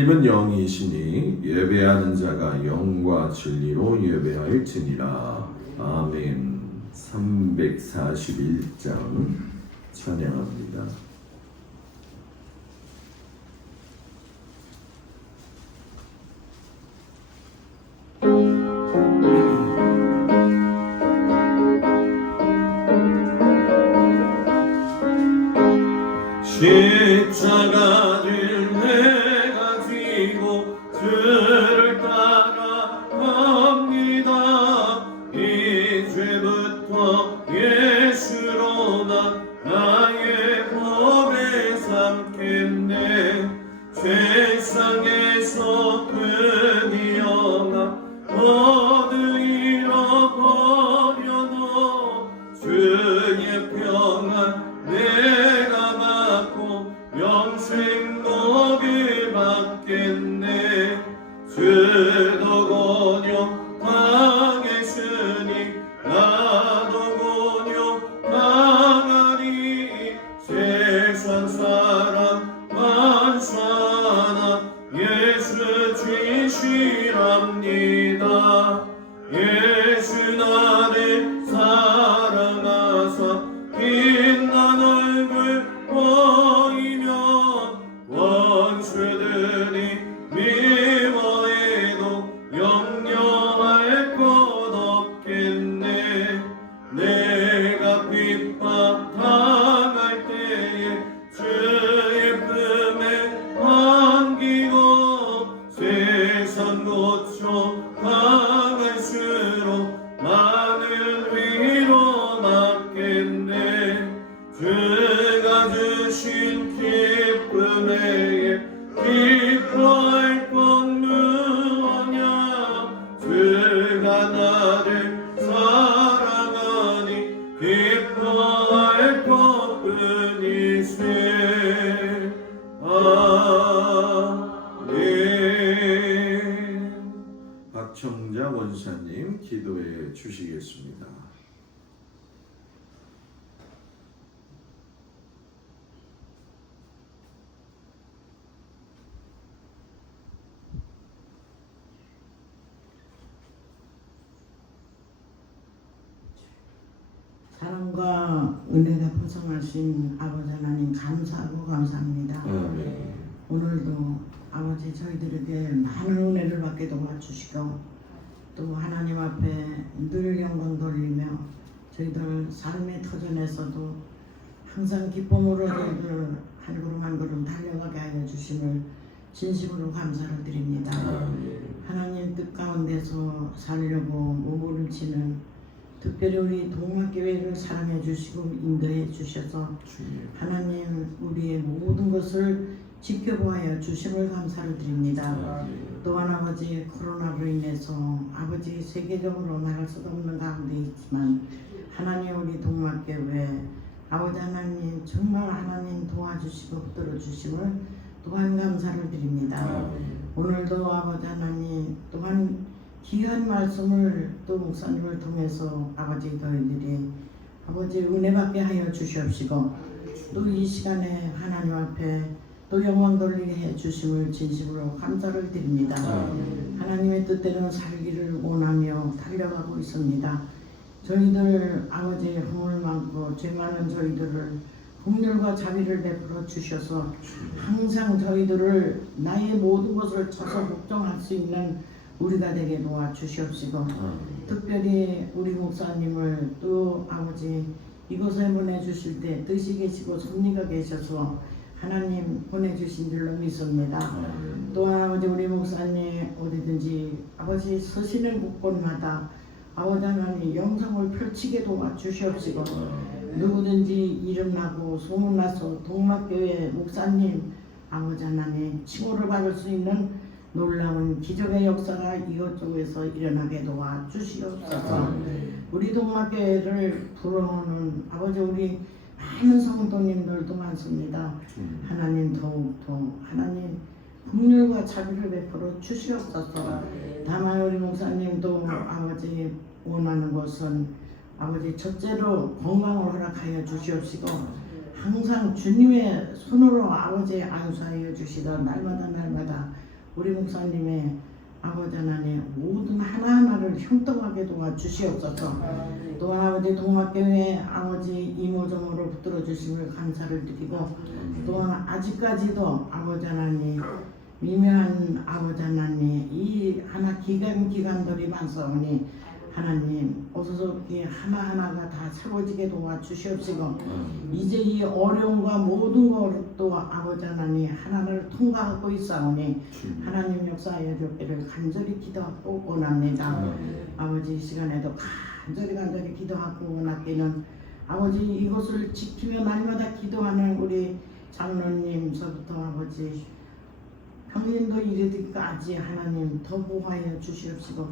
하나님은 영이시니 예배하는 자가 영과 진리로 예배할지니라. 아멘. 341장 찬양합니다. 십자가를 내가 지고 주를 따라갑니다. 이제부터 예수로 나의 법에 삼겠네. 세상에서 끈이 영아 모두 잃어버려도 주의 평안 내가 받고 영생 복을 받겠네. 주도 곤욕 당했으니 나도 곤욕 당하리. 세상 사람 만사나 예수 진실합니다. 예수 나를 사랑하사 빛난 얼굴 보이면 원수들이 미워해도 염려할 것 없겠네. 내가 핍박 당할 때에 주의 품에 안기고 세상 고쳐 당할수록 많은 위로 받겠네. 주가 주신 기쁨에 기뻐할 것 무엇냐. 주가 나를 사랑하니 기뻐할 것뿐이세. 아멘. 박청자 원사님 기도해 주시겠습니다. 사랑과 은혜가 풍성하신 아버지 하나님 감사하고 감사합니다. 아멘. 오늘도 아버지 저희들에게 많은 은혜를 받게 도와주시고 또 하나님 앞에 늘 영광 돌리며 저희들 삶의 터전에서도 항상 기쁨으로 저희들 한 걸음 한 걸음 달려가게 하여 주심을 진심으로 감사를 드립니다. 하나님 뜻 가운데서 살려고 몸부림치는 특별히 우리 동막교회를 사랑해 주시고 인도해 주셔서 하나님 우리의 모든 것을 지켜보아야 주심을 감사를 드립니다. 또한 아버지 코로나로 인해서 아버지 세계적으로 나갈 수도 없는 가운데 있지만 하나님 우리 동막교회 아버지 하나님 정말 하나님 도와주시고 붙들어 주심을 또한 감사를 드립니다. 오늘도 아버지 하나님 또한 귀한 말씀을 또 목사님을 통해서 아버지 너희들이 아버지 은혜 받게 하여 주시옵시고 또 이 시간에 하나님 앞에 또 영광 돌리게 해 주심을 진심으로 감사를 드립니다. 하나님의 뜻대로 살기를 원하며 달려가고 있습니다. 저희들 아버지 허물 많고 죄 많은 저희들을 긍휼과 자비를 베풀어 주셔서 항상 저희들을 나의 모든 것을 쳐서 걱정할 수 있는 우리가 되게 도와주시옵시고 특별히 우리 목사님을 또 아버지 이곳에 보내주실 때 뜻이 계시고 섭리가 계셔서 하나님 보내주신 줄로 믿습니다. 또한 아버지 우리 목사님 어디든지 아버지 서시는 곳곳마다 아버지 하나님 영상을 펼치게 도와주시옵시고 누구든지 이름나고 소문나서 동막교회 목사님 아버지 하나님 칭호를 받을 수 있는 놀라운 기적의 역사가 이것저것에서 일어나게 도와주시옵소서. 우리 동막교회를 부러워하는 아버지 우리 많은 성도님들도 많습니다. 하나님 더욱더 하나님 긍휼과 자비를 베풀어 주시옵소서. 다만 우리 목사님도 아버지 원하는 것은 아버지 첫째로 건강을 허락하여 주시옵시고 항상 주님의 손으로 아버지 안수하여 주시던 날마다 우리 목사님의 아버지 하나님 모든 하나하나를 형통하게 도와주시옵소서. 또한 아버지 동학교회 아버지 이모점으로 붙들어 주심을 감사를 드리고 또한 아직까지도 아버지 하나님 미묘한 아버지 하나님 이 하나 기간들이 많사오니 하나님 어서서기 하나하나가 다 세워지게 도와주시옵시고 이제 이 어려움과 모든 것도 아버지 하나님 하나를 통과하고 있사오니 하나님 역사하여 주기를 간절히 기도하고 원합니다. 아버지 이 시간에도 간절히 기도하고 원하기는 아버지 이것을 지키며 날마다 기도하는 우리 장로님서부터 아버지 평년도 이르기까지 하나님 더 보호하여 주시옵시고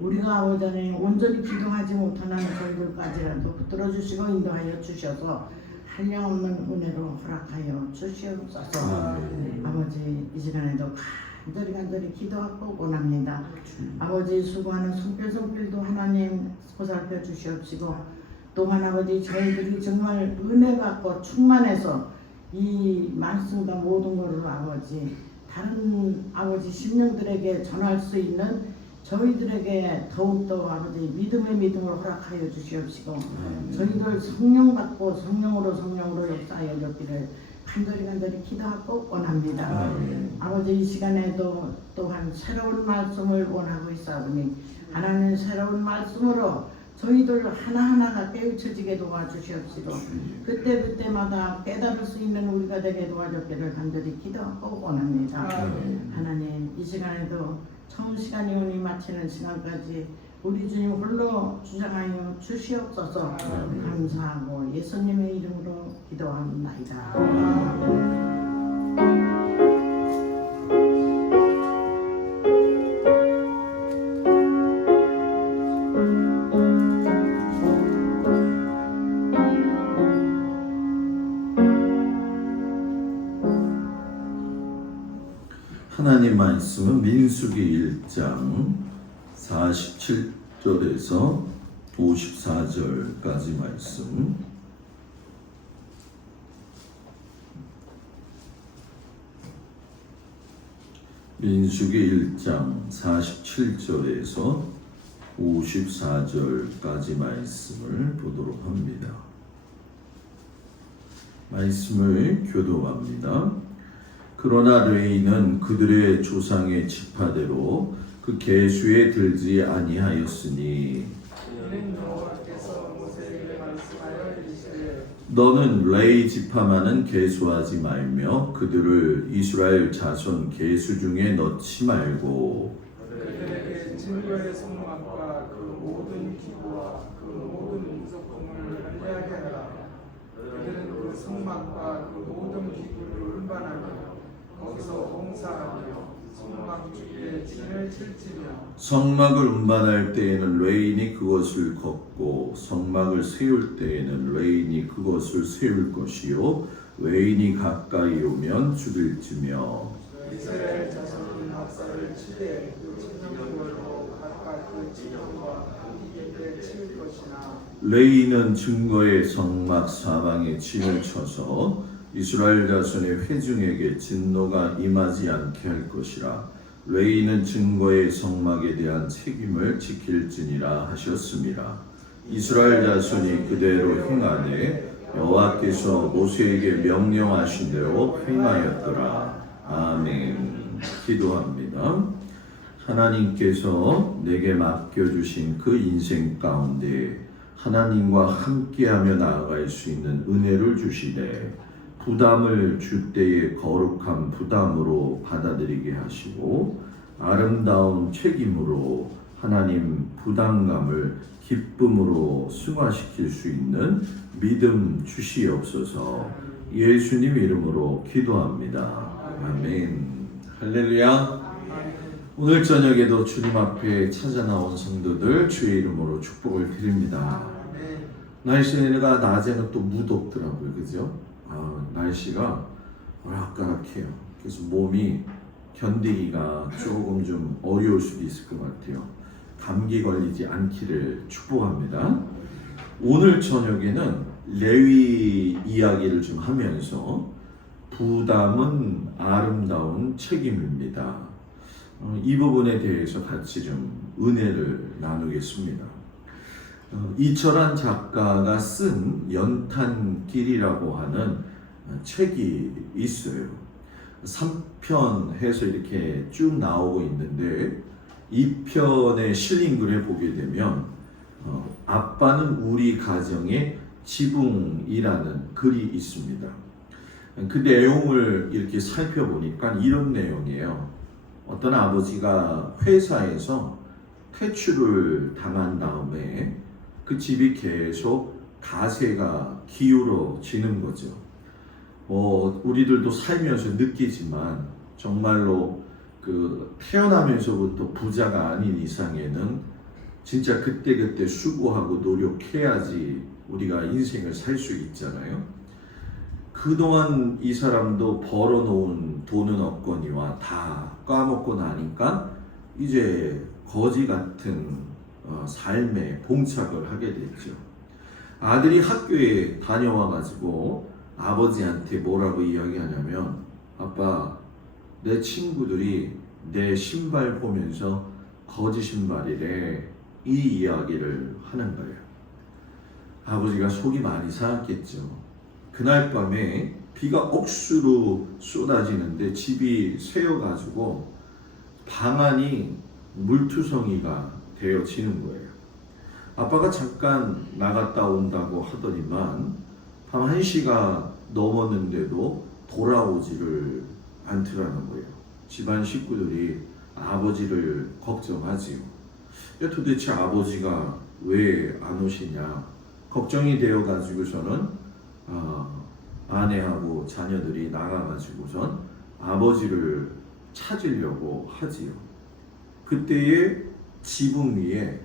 우리가 아버지 하나님 온전히 기도하지 못하는 저희들까지라도 붙들어 주시고 인도하여 주셔서 한량없는 은혜로 허락하여 주시옵소서. 아버지 이 시간에도 간절히 기도하고 원합니다. 아버지 수고하는 손길도 하나님 보살펴 주시옵시고 또한 아버지 저희들이 정말 은혜 받고 충만해서 이 말씀과 모든 것을 아버지 다른 아버지 심령들에게 전할 수 있는 저희들에게 더욱더 아버지 믿음을 허락하여 주시옵시고 저희들 성령 받고 성령으로 역사하여 주기를 간절히 기도하고 원합니다. 아버지 이 시간에도 또한 새로운 말씀을 원하고 있사오니 하나님 새로운 말씀으로 저희들 하나하나가 깨우쳐지게 도와주시옵시고 그때마다 깨달을 수 있는 우리가 되게 도와주기를 간절히 기도하고 원합니다. 하나님 이 시간에도 처음 시간이 오니 마치는 시간까지 우리 주님 홀로 주장하여 주시옵소서. 감사하고 예수님의 이름으로 기도합니다. 하나님 말씀은 민수기 1장 47절에서 54절까지 말씀. 민수기 1장 47절에서 54절까지 말씀을 보도록 합니다. 말씀을 교도합니다. 그러나 레위는 그들의 조상의 지파대로 그 계수에 들지 아니하였으니 너는 레위 지파만은 계수하지 말며 그들을 이스라엘 자손 계수 중에 넣지 말고 그들에게 증거의 성막과 그 모든 기구와 그 모든 운석품을 멀리하게 하라. 그들은 그 성막과 그 모든 기구를 운반하며 거기서 봉사하며 성막 주위에 진을 칠지며 성막을 운반할 때에는 레인이 그것을 걷고 성막을 세울 때에는 레인이 그것을 세울 것이요 레인이 가까이 오면 죽일지며 이스라엘 자손은 학살을 치되 그 진영별로 각각 그 진영과 이에 칠 것이나 레인은 증거의 성막 사방에 진을 쳐서 이스라엘 자손의 회중에게 진노가 임하지 않게 할 것이라. 레위는 증거의 성막에 대한 책임을 지킬지니라 하셨습니다. 이스라엘 자손이 그대로 행하되 여호와께서 모세에게 명령하신 대로 행하였더라. 아멘. 기도합니다. 하나님께서 내게 맡겨주신 그 인생 가운데 하나님과 함께하며 나아갈 수 있는 은혜를 주시되 부담을 줄 때에 거룩한 부담으로 받아들이게 하시고 아름다운 책임으로 하나님 부담감을 기쁨으로 승화시킬 수 있는 믿음 주시옵소서. 예수님 이름으로 기도합니다. 아멘. 할렐루야. 오늘 저녁에도 주님 앞에 찾아 나온 성도들 주의 이름으로 축복을 드립니다. 날씨가 낮에는 또 무덥더라고요. 그죠? 날씨가 오락가락해요. 그래서 몸이 견디기가 조금 좀 어려울 수도 있을 것 같아요. 감기 걸리지 않기를 축복합니다. 오늘 저녁에는 레위 이야기를 좀 하면서 부담은 아름다운 책임입니다. 이 부분에 대해서 같이 좀 은혜를 나누겠습니다. 이철환 작가가 쓴 연탄길이라고 하는 책이 있어요. 3편 해서 이렇게 쭉 나오고 있는데 2편의 실린 글에 보게 되면 아빠는 우리 가정의 지붕이라는 글이 있습니다. 그 내용을 이렇게 살펴보니까 이런 내용이에요. 어떤 아버지가 회사에서 퇴출을 당한 다음에 그 집이 계속 가세가 기울어지는 거죠. 우리들도 살면서 느끼지만 정말로 그 태어나면서부터 부자가 아닌 이상에는 진짜 그때그때 수고하고 노력해야지 우리가 인생을 살 수 있잖아요. 그동안 이 사람도 벌어놓은 돈은 없거니와 다 까먹고 나니까 이제 거지 같은 삶에 봉착을 하게 됐죠. 아들이 학교에 다녀와가지고 아버지한테 뭐라고 이야기하냐면, 아빠, 내 친구들이 내 신발 보면서 거지 신발이래, 이 이야기를 하는 거예요. 아버지가 속이 많이 상했겠죠. 그날 밤에 비가 억수로 쏟아지는데 집이 새어가지고 방 안이 물투성이가 되어지는 거예요. 아빠가 잠깐 나갔다 온다고 하더니만 밤 1시가 넘었는데도 돌아오지를 않더라는 거예요. 집안 식구들이 아버지를 걱정하지요. 도대체 아버지가 왜 안 오시냐 걱정이 되어 가지고서는 아내하고 자녀들이 나가가지고선 아버지를 찾으려고 하지요. 그때에 지붕 위에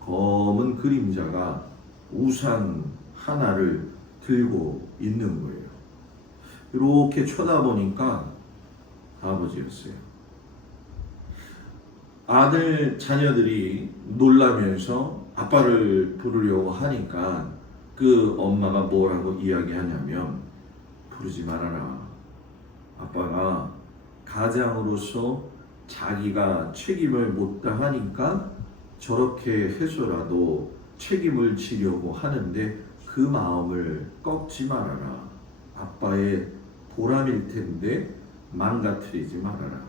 검은 그림자가 우산 하나를 들고 있는 거예요. 이렇게 쳐다보니까 아버지였어요. 아들 자녀들이 놀라면서 아빠를 부르려고 하니까 그 엄마가 뭐라고 이야기하냐면, 부르지 말아라. 아빠가 가장으로서 자기가 책임을 못 다하니까 저렇게 해서라도 책임을 지려고 하는데 그 마음을 꺾지 말아라. 아빠의 보람일 텐데 망가뜨리지 말아라.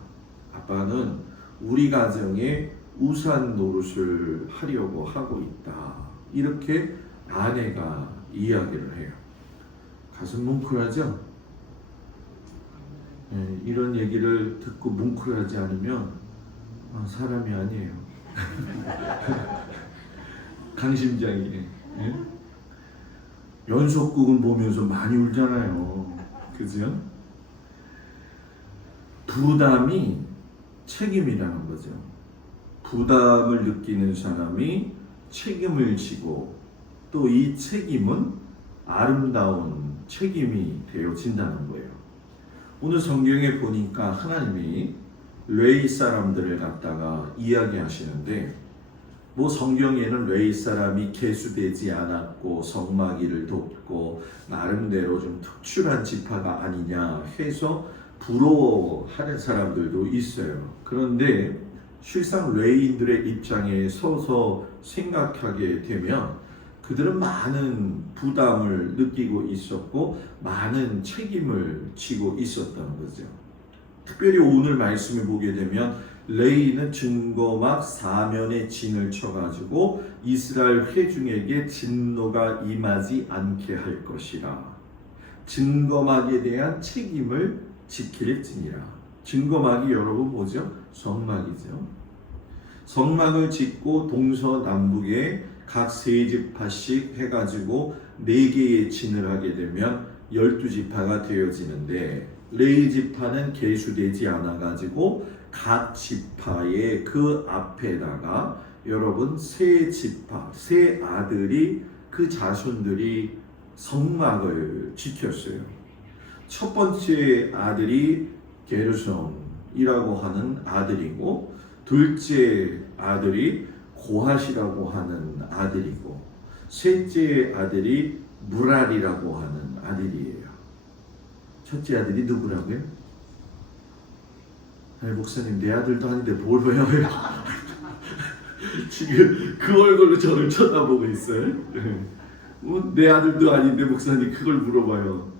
아빠는 우리 가정에 우산 노릇을 하려고 하고 있다. 이렇게 아내가 이야기를 해요. 가슴 뭉클하죠? 이런 얘기를 듣고 뭉클하지 않으면 사람이 아니에요. 강심장이에요. 연속극은 보면서 많이 울잖아요. 그죠? 부담이 책임이라는 거죠. 부담을 느끼는 사람이 책임을 지고 또 이 책임은 아름다운 책임이 되어진다는 거예요. 오늘 성경에 보니까 하나님이 레위 사람들을 갖다가 이야기하시는데, 뭐 성경에는 레위 사람이 계수되지 않았고 성막이를 돕고 나름대로 좀 특출한 지파가 아니냐 해서 부러워하는 사람들도 있어요. 그런데 실상 레위인들의 입장에 서서 생각하게 되면 그들은 많은 부담을 느끼고 있었고 많은 책임을 지고 있었던 거죠. 특별히 오늘 말씀을 보게 되면 레위는 증거막 사면에 진을 쳐가지고 이스라엘 회중에게 진노가 임하지 않게 할 것이라. 증거막에 대한 책임을 지킬지니라. 증거막이 여러분 뭐죠? 성막이죠. 성막을 짓고 동서남북에 각 세 지파씩 해가지고 4개의 진을 하게 되면 12지파가 되어지는데, 레위 지파는 계수되지 않아가지고 각 지파의 그 앞에다가 여러분 세 지파, 세 아들이 그 자손들이 성막을 지켰어요. 첫 번째 아들이 게르솜이라고 하는 아들이고, 둘째 아들이 고핫이라고 하는 아들이고, 셋째 아들이 무랄이라고 하는 아들이에요. 첫째 아들이 누구라고요? 아니 목사님 내 아들도 아닌데 뭘 배워요? 지금 그 얼굴로 저를 쳐다보고 있어요. 내 아들도 아닌데 목사님 그걸 물어봐요.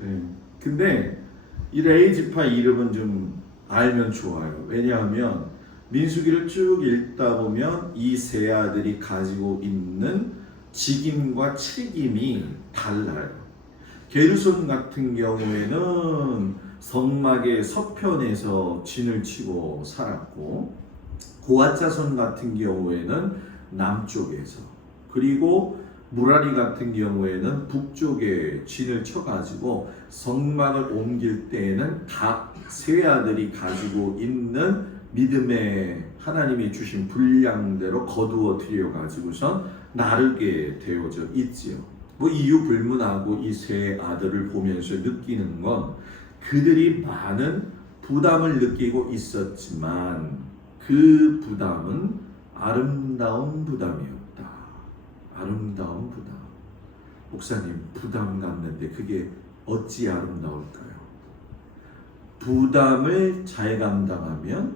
근데 이 레이지파 이름은 좀 알면 좋아요. 왜냐하면 민수기를 쭉 읽다 보면 이 세 아들이 가지고 있는 직임과 책임이 달라요. 게르손 같은 경우에는 성막의 서편에서 진을 치고 살았고, 고앗 자손 같은 경우에는 남쪽에서, 그리고 무라리 같은 경우에는 북쪽에 진을 쳐가지고 성막을 옮길 때에는 각 세 아들이 가지고 있는 믿음의 하나님이 주신 분량대로 거두어 들여 가지고선 나르게 되어져 있지요. 뭐 이유 불문하고 이 세 아들을 보면서 느끼는 건 그들이 많은 부담을 느끼고 있었지만 그 부담은 아름다운 부담이었다. 아름다운 부담. 목사님, 부담 갖는데 그게 어찌 아름다울까요? 부담을 잘 감당하면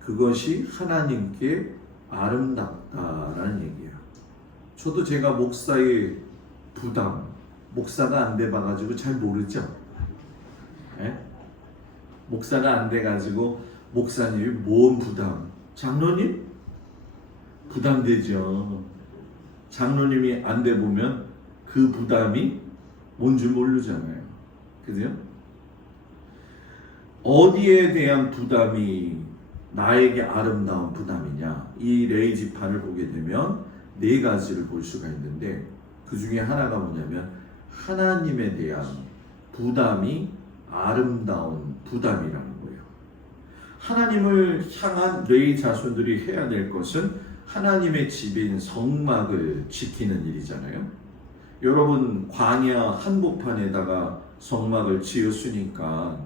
그것이 하나님께 아름답다라는 얘기야. 저도 제가 목사의 부담, 목사가 안 돼봐가지고 잘 모르죠. 예? 목사가 안 돼가지고 목사님이 뭔 부담? 장로님? 부담되죠. 장로님이 안 돼 보면 그 부담이 뭔지 모르잖아요. 그죠? 어디에 대한 부담이 나에게 아름다운 부담이냐? 이 레이지판을 보게 되면 네 가지를 볼 수가 있는데 그 중에 하나가 뭐냐면 하나님에 대한 부담이 아름다운 부담이라는 거예요. 하나님을 향한 레위 자손들이 해야 될 것은 하나님의 집인 성막을 지키는 일이잖아요. 여러분 광야 한복판에다가 성막을 지었으니까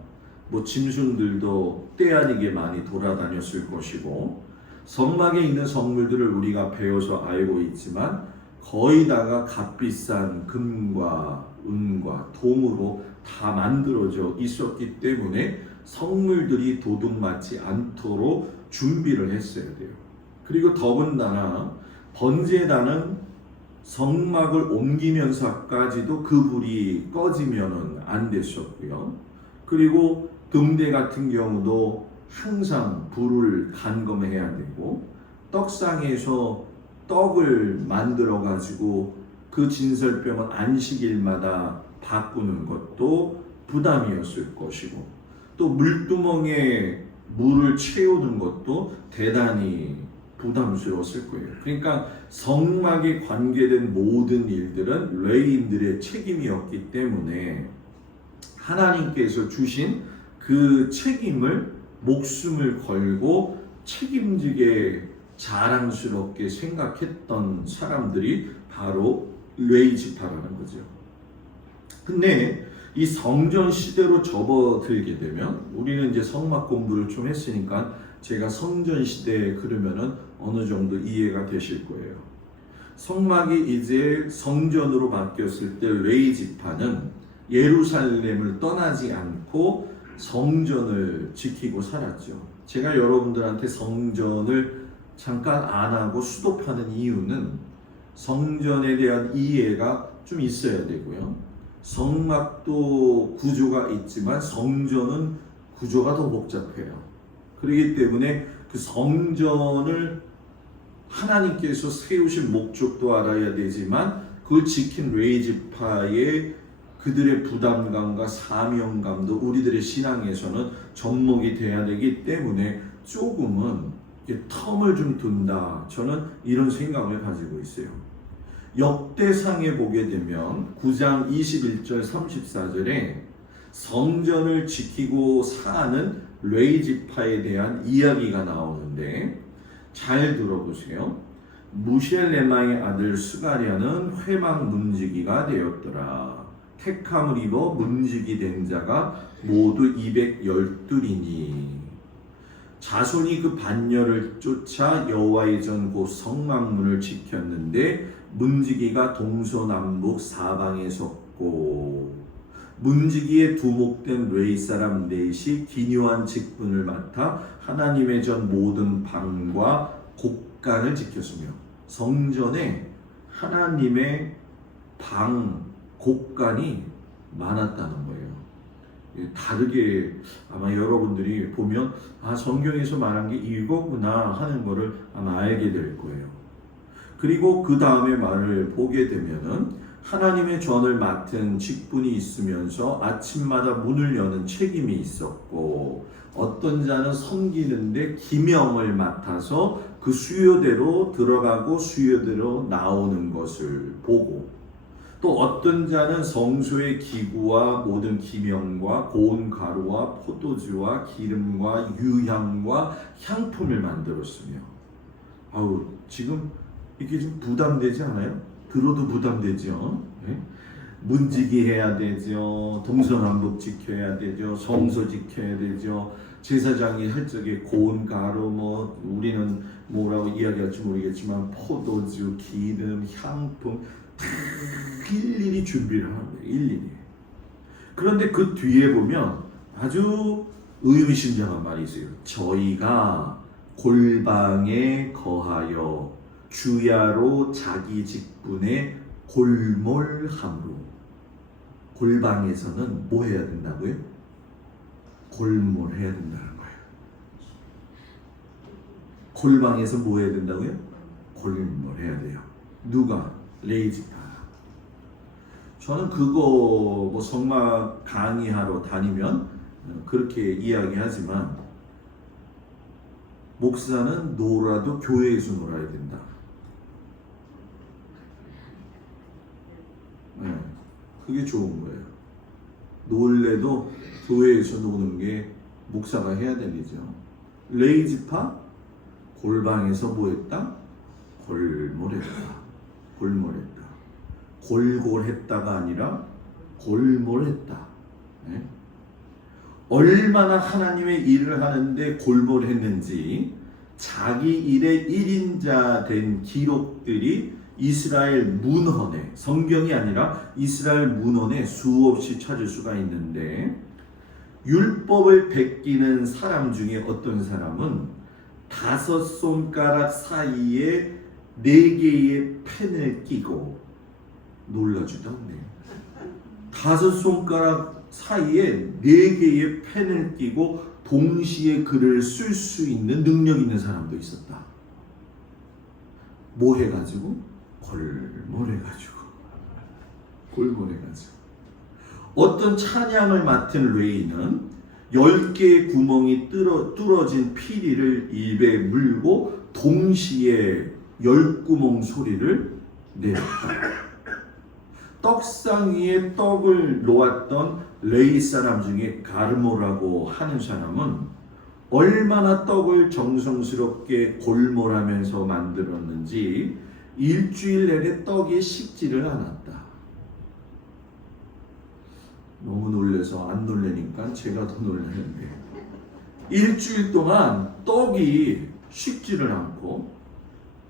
뭐 짐승들도 때 아니게 많이 돌아다녔을 것이고 성막에 있는 성물들을 우리가 배워서 알고 있지만 거의 다가 값비싼 금과 은과 동으로 다 만들어져 있었기 때문에 성물들이 도둑맞지 않도록 준비를 했어야 돼요. 그리고 더군다나 번제단은 성막을 옮기면서까지도 그 불이 꺼지면은 안 됐었고요. 그리고 등대 같은 경우도 항상 불을 간검해야 되고 떡상에서 떡을 만들어 가지고 그 진설병은 안식일마다 바꾸는 것도 부담이었을 것이고 또 물두멍에 물을 채우는 것도 대단히 부담스러웠을 거예요. 그러니까 성막에 관계된 모든 일들은 레위인들의 책임이었기 때문에 하나님께서 주신 그 책임을 목숨을 걸고 책임지게 자랑스럽게 생각했던 사람들이 바로 레위지파라는 거죠. 근데 이 성전 시대로 접어들게 되면 우리는 이제 성막 공부를 좀 했으니까 제가 성전 시대에 그러면은 어느 정도 이해가 되실 거예요. 성막이 이제 성전으로 바뀌었을 때 레위지파는 예루살렘을 떠나지 않고 성전을 지키고 살았죠. 제가 여러분들한테 성전을 잠깐 안 하고 수도파는 이유는 성전에 대한 이해가 좀 있어야 되고요. 성막도 구조가 있지만 성전은 구조가 더 복잡해요. 그렇기 때문에 그 성전을 하나님께서 세우신 목적도 알아야 되지만 그걸 지킨 레위지파의 그들의 부담감과 사명감도 우리들의 신앙에서는 접목이 돼야 되기 때문에 조금은 텀을 좀 둔다. 저는 이런 생각을 가지고 있어요. 역대상에 보게 되면 9장 21절 34절에 성전을 지키고 사는 레위지파에 대한 이야기가 나오는데 잘 들어보세요. 무셸레마의 아들 스가랴는 회막 문지기가 되었더라. 택함을 입어 문지기 된 자가 모두 212이니 자손이 그 반열을 쫓아 여호와의 전 곧 성막문을 지켰는데 문지기가 동서남북 사방에 섰고 문지기에 두목된 레위 사람 넷이 기묘한 직분을 맡아 하나님의 전 모든 방과 곳간을 지켰으며 성전에 하나님의 방 곳간이 많았다는 거예요. 다르게 아마 여러분들이 보면 성경에서 말한 게 이거구나 하는 거를 아마 알게 될 거예요. 그리고 그 다음에 말을 보게 되면은 하나님의 전을 맡은 직분이 있으면서 아침마다 문을 여는 책임이 있었고, 어떤 자는 섬기는데 기명을 맡아서 그 수요대로 들어가고 수요대로 나오는 것을 보고, 또 어떤 자는 성소의 기구와 모든 기명과 고운 가루와 포도주와 기름과 유향과 향품을 만들었으며, 지금 이게 좀 부담되지 않아요? 들어도 부담되죠. 예? 문지기 해야 되죠. 동서남북 지켜야 되죠. 성소 지켜야 되죠. 제사장이 할 적에 고운 가루, 우리는 뭐라고 이야기할지 모르겠지만 포도주, 기름, 향품 다 일일이 준비를 하는 거예요. 일일이. 그런데 그 뒤에 보면 아주 의미심장한 말이 있어요. 저희가 골방에 거하여 주야로 자기 직분에 골몰함으로. 골방에서는 뭐 해야 된다고요? 골몰해야 된다는 거예요. 골방에서 뭐 해야 된다고요? 골몰해야 돼요. 누가? 레위지파. 저는 그거 성막 강의하러 다니면 그렇게 이야기하지만, 목사는 놀아도 교회에서 놀아야 된다. 네, 그게 좋은 거예요. 놀래도 교회에서 노는 게 목사가 해야 될 일이죠. 레위지파 골방에서 뭐했다? 골몰했다. 골몰했다. 골골했다가 아니라 골몰했다. 네? 얼마나 하나님의 일을 하는데 골몰했는지 자기 일의 1인자 된 기록들이 이스라엘 문헌에, 성경이 아니라 이스라엘 문헌에 수없이 찾을 수가 있는데, 율법을 베끼는 사람 중에 어떤 사람은 5 손가락 사이에 4개의 펜을 끼고, 놀라지도 않네요. 5 손가락 사이에 4개의 펜을 끼고 동시에 글을 쓸 수 있는 능력 있는 사람도 있었다. 뭐 해가지고? 골몰해가지고. 골몰해가지고. 어떤 찬양을 맡은 레위는 10개의 구멍이 뚫어진 피리를 입에 물고 동시에 10구멍 소리를 내었다. 떡상 위에 떡을 놓았던 레위 사람 중에 가르모라고 하는 사람은 얼마나 떡을 정성스럽게 골몰하면서 만들었는지 일주일 내내 떡이 식지를 않았다. 너무 놀래서 안 놀래니까 제가 더 놀라는데, 일주일 동안 떡이 식지를 않고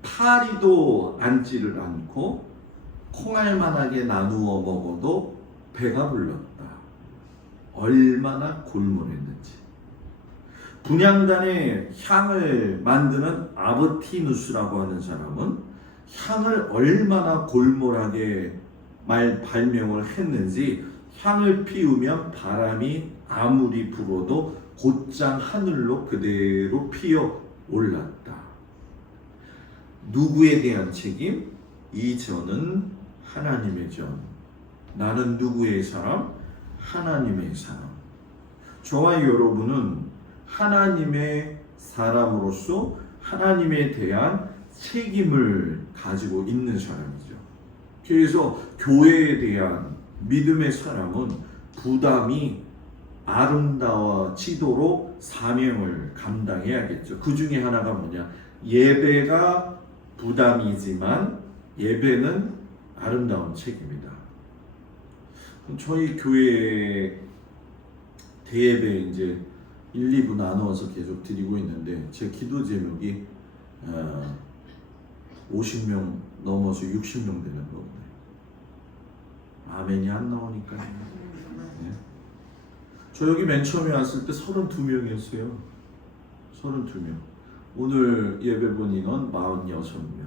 파리도 앉지를 않고 콩알만하게 나누어 먹어도 배가 불렀다. 얼마나 골몰했는지. 분향단에 향을 만드는 아브티누스라고 하는 사람은 향을 얼마나 골몰하게 발명을 했는지, 향을 피우면 바람이 아무리 불어도 곧장 하늘로 그대로 피어 올랐다. 누구에 대한 책임? 이 전은 하나님의 전. 나는 누구의 사람? 하나님의 사람. 저와 여러분은 하나님의 사람으로서 하나님에 대한 책임을 가지고 있는 사람이죠. 그래서 교회에 대한 믿음의 사람은 부담이 아름다워지도록 사명을 감당해야겠죠. 그 중에 하나가 뭐냐? 예배가 부담이지만 예배는 아름다운 책임이다. 저희 교회 대예배 이제 1, 2부 나누어서 계속 드리고 있는데, 제 기도 제목이 50명 넘어서 60명 되는 거거든요. 아멘이 안 나오니까 저 여기 맨 처음에 왔을 때 32명이었어요. 32명. 오늘 예배 본 인원 46명.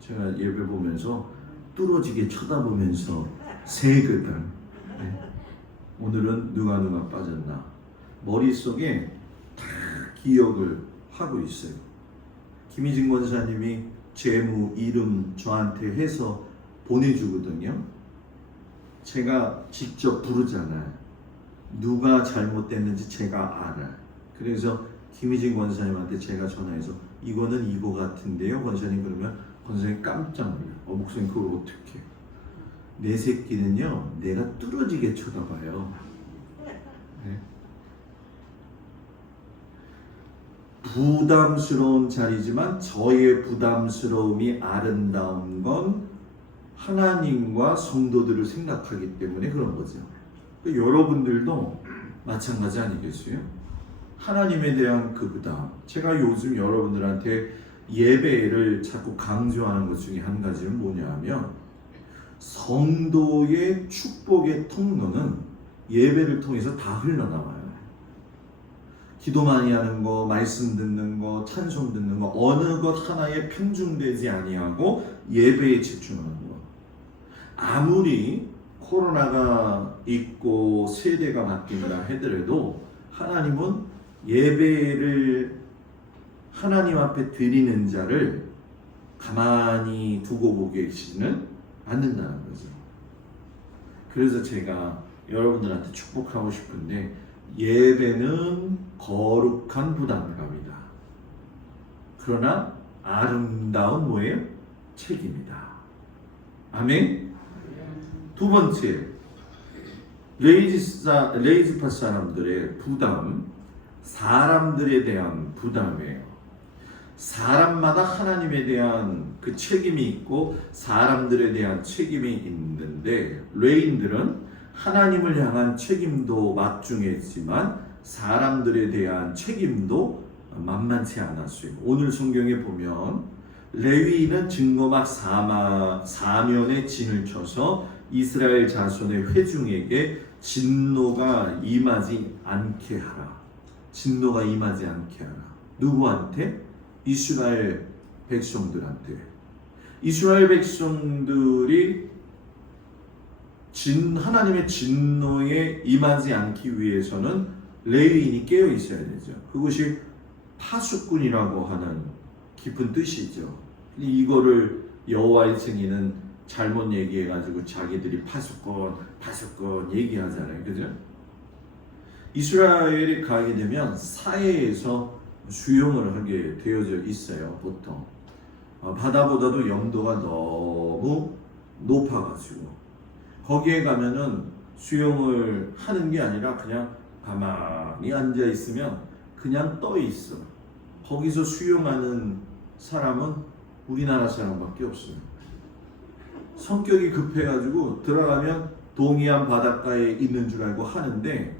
제가 예배 보면서 뚫어지게 쳐다보면서 세그들. 오늘은 누가 빠졌나. 머릿속에 다 기억을 하고 있어요. 김희진 권사님이 제무 이름 저한테 해서 보내주거든요. 제가 직접 부르잖아요. 누가 잘못됐는지 제가 알아요. 그래서 김희진 권사님한테 제가 전화해서 이거는 이거 같은데요 권사님. 그러면 권사님 깜짝 놀라요. 목사님 그걸 어떻게 해요? 내 새끼는요 내가 뚫어지게 쳐다봐요. 네. 부담스러운 자리지만 저의 부담스러움이 아름다운 건 하나님과 성도들을 생각하기 때문에 그런 거죠. 여러분들도 마찬가지 아니겠어요? 하나님에 대한 그 부담. 제가 요즘 여러분들한테 예배를 자꾸 강조하는 것 중에 한 가지는 뭐냐면 성도의 축복의 통로는 예배를 통해서 다 흘러나와요. 기도 많이 하는 거, 말씀 듣는 거, 찬송 듣는 거 어느 것 하나에 편중되지 아니하고 예배에 집중하는 거. 아무리 코로나가 있고 세대가 바뀐다 하더라도 하나님은 예배를 하나님 앞에 드리는 자를 가만히 두고 보고 계시지는 않는다는 거죠. 그래서 제가 여러분들한테 축복하고 싶은데 예배는 거룩한 부담감이다. 그러나 아름다운 뭐예요? 책임이다. 아멘. 두 번째, 레이지파 사람들의 부담, 사람들에 대한 부담이에요. 사람마다 하나님에 대한 그 책임이 있고 사람들에 대한 책임이 있는데 레인들은 하나님을 향한 책임도 막중했지만 사람들에 대한 책임도 만만치 않았어요. 오늘 성경에 보면 레위인은 증거막 사면에 진을 쳐서 이스라엘 자손의 회중에게 진노가 임하지 않게 하라. 진노가 임하지 않게 하라. 누구한테? 이스라엘 백성들한테. 이스라엘 백성들이 하나님의 진노에 임하지 않기 위해서는 레위인이 깨어 있어야 되죠. 그것이 파수꾼이라고 하는 깊은 뜻이죠. 이거를 여호와의 증인은 잘못 얘기해가지고 자기들이 파수꾼 얘기하잖아요. 그죠? 이스라엘이 가게 되면 사해에서 수용을 하게 되어져 있어요. 보통 바다보다도 영도가 너무 높아가지고 거기에 가면은 수용을 하는 게 아니라 그냥 가만히 앉아 있으면 그냥 떠 있어. 거기서 수용하는 사람은 우리나라 사람밖에 없어요. 성격이 급해가지고 들어가면 동해안 바닷가에 있는 줄 알고 하는데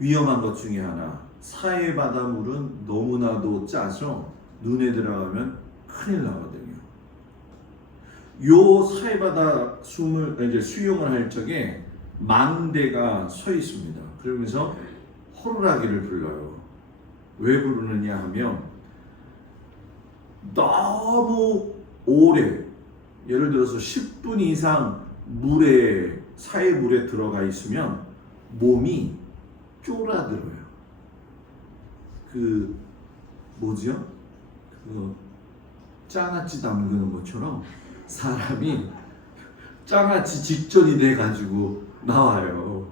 위험한 것 중에 하나, 사해 바닷물은 너무나도 짜서 눈에 들어가면 큰일 나거든요. 요 사해 바다 숨을 이제 수용을 할 적에 망대가 서 있습니다. 그러면서 호루라기를 불러요. 왜 부르느냐 하면 너무 오래, 예를 들어서 10분 이상 사해 물에 들어가 있으면 몸이 쫄아들어요. 그 뭐죠? 그 장아찌 담그는 것처럼 사람이 장아찌 직전이 돼 가지고 나와요.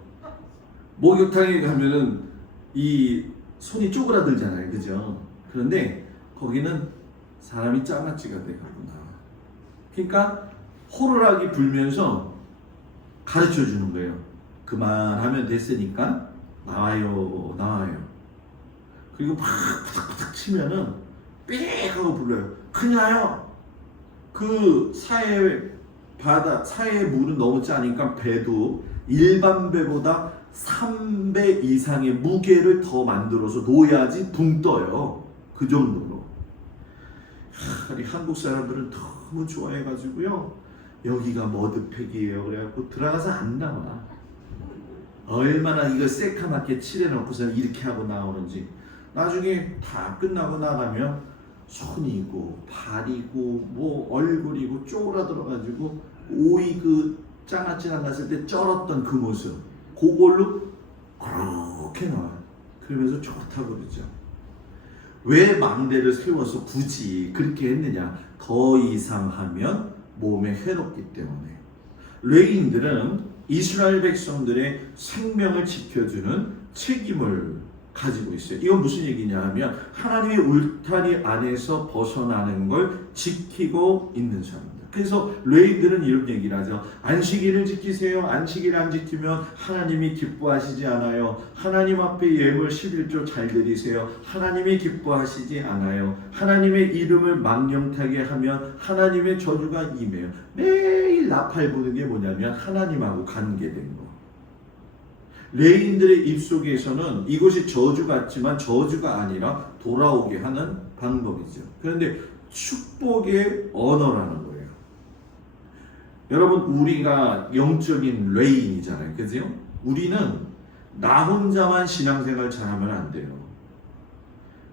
목욕탕에 가면은 이 손이 쪼그라들잖아요, 그죠? 그런데 거기는 사람이 장아찌가 돼 가지고 나와. 그러니까 호루라기 불면서 가르쳐 주는 거예요. 그만하면 됐으니까 나와요. 그리고 막 바닥바닥 치면은 삑 하고 불러요. 큰일 나요. 그 사해 물은 너무 짜니까 배도 일반 배보다 3배 이상의 무게를 더 만들어서 놓아야지 붕 떠요. 그 정도로. 우리 한국 사람들은 너무 좋아해가지고요. 여기가 머드팩이에요. 그래갖고 들어가서 안 나와. 얼마나 이걸 새카맣게 칠해놓고서 이렇게 하고 나오는지 나중에 다 끝나고 나가면 손이고 발이고 뭐 얼굴이고 쪼그라들어가지고 오이 그 장아찌 나갔을 때 쩔었던 그 모습 그걸로 그렇게 나와요. 그러면서 좋다고 그러죠. 왜 망대를 세워서 굳이 그렇게 했느냐? 더 이상 하면 몸에 해롭기 때문에. 레위인들은 이스라엘 백성들의 생명을 지켜주는 책임을 가지고 있어요. 이건 무슨 얘기냐 하면 하나님의 울타리 안에서 벗어나는 걸 지키고 있는 사람들. 그래서 레위인들은 이런 얘기를 하죠. 안식일을 지키세요. 안식일 안 지키면 하나님이 기뻐하시지 않아요. 하나님 앞에 예물 11조 잘 드리세요. 하나님이 기뻐하시지 않아요. 하나님의 이름을 망령타게 하면 하나님의 저주가 임해요. 매일 나팔 부는 게 뭐냐면 하나님하고 관계된 거. 레위인들의 입속에서는 이것이 저주 같지만 저주가 아니라 돌아오게 하는 방법이죠. 그런데 축복의 언어라는 거예요. 여러분, 우리가 영적인 레위인이잖아요. 그죠? 우리는 나 혼자만 신앙생활 잘하면 안 돼요.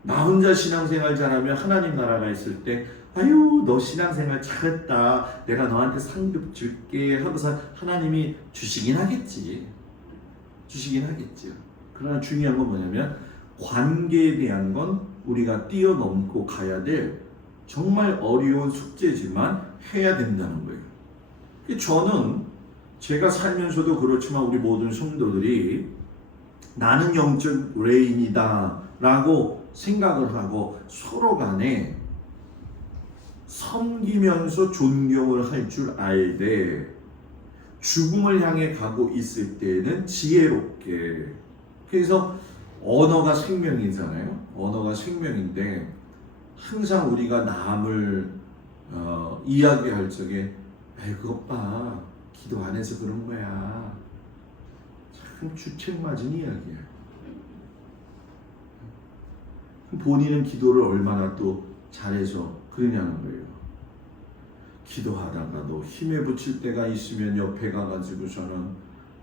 나 혼자 신앙생활 잘하면 하나님 나라가 있을 때 아유 너 신앙생활 잘했다 내가 너한테 상급 줄게 하고서 하나님이 주시긴 하겠지. 그러나 중요한 건 뭐냐면 관계에 대한 건 우리가 뛰어넘고 가야 될 정말 어려운 숙제지만 해야 된다는 거예요. 저는 제가 살면서도 그렇지만 우리 모든 성도들이 나는 영적 레인이다 라고 생각을 하고 서로 간에 섬기면서 존경을 할 줄 알되 죽음을 향해 가고 있을 때에는 지혜롭게. 그래서 언어가 생명이잖아요. 언어가 생명인데 항상 우리가 남을 이야기할 적에 그것 봐 기도 안 해서 그런 거야. 참 주책맞은 이야기야. 본인은 기도를 얼마나 또 잘해서 그러냐는 거예요. 기도하다가도 힘에 붙일 때가 있으면 옆에 가가지고서는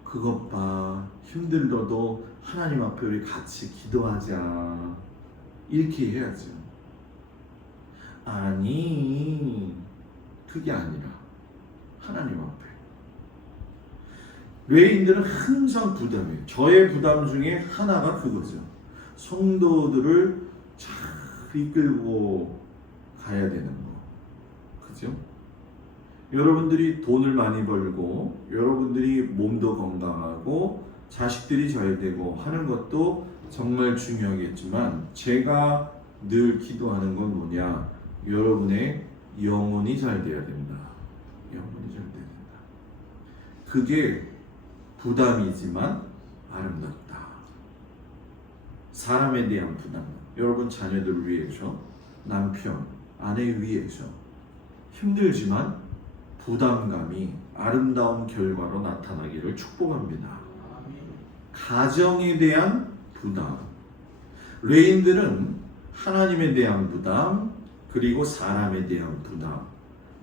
그것 봐 힘들어도 하나님 앞에 우리 같이 기도하자 이렇게 해야죠. 아니 그게 아니라 하나님 앞에. 레위인들은 항상 부담이에요. 저의 부담 중에 하나가 그거죠. 성도들을 잘 이끌고 가야 되는 거. 그죠? 여러분들이 돈을 많이 벌고 여러분들이 몸도 건강하고 자식들이 잘 되고 하는 것도 정말 중요하겠지만 제가 늘 기도하는 건 뭐냐? 여러분의 영혼이 잘 돼야 된다. 영혼이 잘 돼야 된다. 그게 부담이지만 아름답다. 사람에 대한 부담. 여러분 자녀들을 위해서, 남편, 아내 위해서 힘들지만 부담감이 아름다운 결과로 나타나기를 축복합니다. 가정에 대한 부담. 레위인들은 하나님에 대한 부담, 그리고 사람에 대한 부담,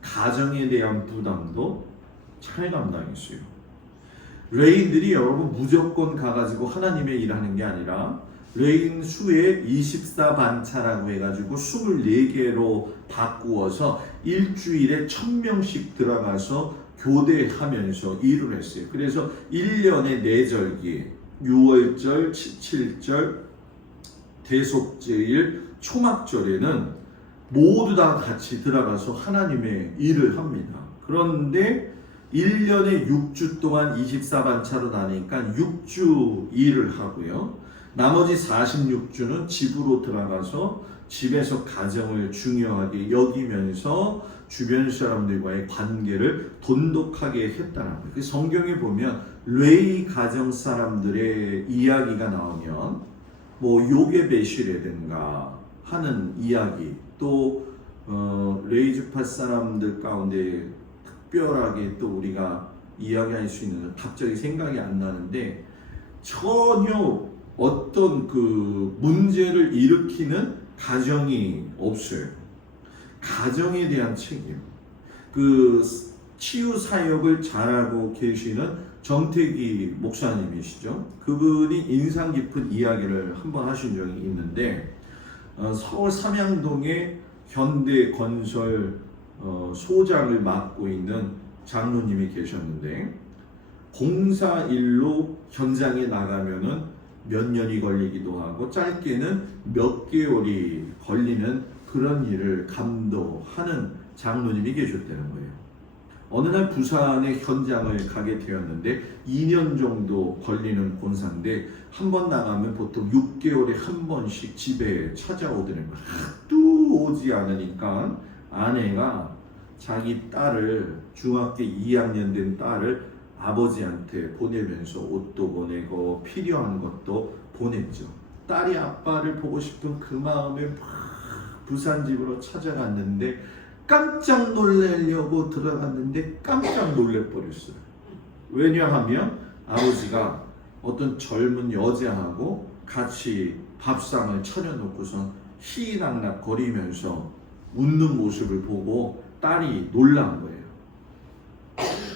가정에 대한 부담도 잘 감당했어요. 레위인들이 여러분 무조건 가가지고 하나님의 일하는 게 아니라 레위인 수에 24반차라고 해가지고 24개로 바꾸어서 일주일에 1000명씩 들어가서 교대하면서 일을 했어요. 그래서 1년에 4절기, 6월절, 7절, 대속제일, 초막절에는 모두 다 같이 들어가서 하나님의 일을 합니다. 그런데 1년에 6주 동안 24반차로 나니까 6주 일을 하고요. 나머지 46주는 집으로 들어가서 집에서 가정을 중요하게 여기면서 주변 사람들과의 관계를 돈독하게 했다는 거예요. 성경에 보면 레위 가정 사람들의 이야기가 나오면 뭐 요게벳이라든가 하는 이야기 또 레위 지파 사람들 가운데 특별하게 또 우리가 이야기할 수 있는 건 갑자기 생각이 안 나는데 전혀 어떤 그 문제를 일으키는 가정이 없어요. 가정에 대한 책임. 그 치유 사역을 잘하고 계시는 정태기 목사님이시죠. 그분이 인상 깊은 이야기를 한번 하신 적이 있는데 서울 삼양동에 현대 건설 소장을 맡고 있는 장로님이 계셨는데 공사 일로 현장에 나가면은 몇 년이 걸리기도 하고 짧게는 몇 개월이 걸리는 그런 일을 감독하는 장로님이 계셨다는 거예요. 어느 날 부산의 현장을 가게 되었는데 2년 정도 걸리는 공사인데 한 번 나가면 보통 6개월에 한 번씩 집에 찾아오더라는 거예요. 하도 오지 않으니까 아내가 자기 딸을 중학교 2학년 된 딸을 아버지한테 보내면서 옷도 보내고 필요한 것도 보냈죠. 딸이 아빠를 보고 싶은 그 마음에 막 부산 집으로 찾아갔는데 깜짝 놀라려고 들어갔는데 깜짝 놀래버렸어요. 왜냐하면 아버지가 어떤 젊은 여자하고 같이 밥상을 차려놓고선 희낙낙 거리면서 웃는 모습을 보고 딸이 놀란 거예요.